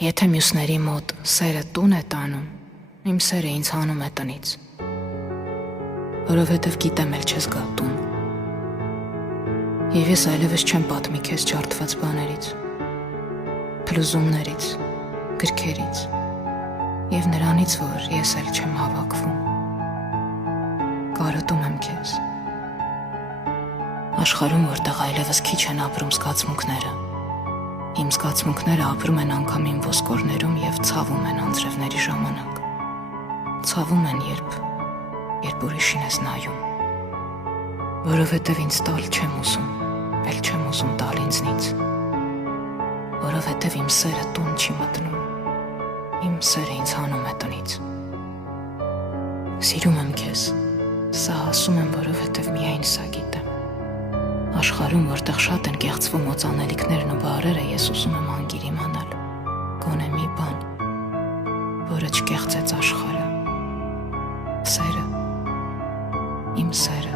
Եթե մյուսների մոտ սերը տուն է տանում, իմ սերը ինձ հանում է տնից, որովհետև գիտեմ էլ չես գա տուն։ Եվ ես այլևս չեմ պատմի քեզ ջարդված բաներից, փլուզումներից, գրքերից և նրանից, որ ես էլ չեմ հավաքվում։ Կարոտում եմ քեզ։ Աշխարհում, որտեղ այլևս քիչ են ապրում զգացմունքները, իմ զգացմունքները ապրում են անգամ իմ ոսկորներում և ցավում են անձրևների ժամանակ։ Ցավում են, երբ ուրիշին ես նայում, որովհետև ինձ տալ չեմ ուզում, էլ չեմ ուզում տալ ինձնից, որովհետև իմ սերը տուն չի մտնում, իմ սերը ինձ հանում է տնից։ Սիրում եմ քեզ, սա ասում եմ, որովհետև միայն սա գիտեմ։ Աշխարհում, որտեղ շատ են կեղծվում օծանելիքներն ու բառերը, ես ուզում եմ անգիր իմանալ, գոնե մի բան, որը չկեղծեց աշխարհը։ Սերը, իմ սերը։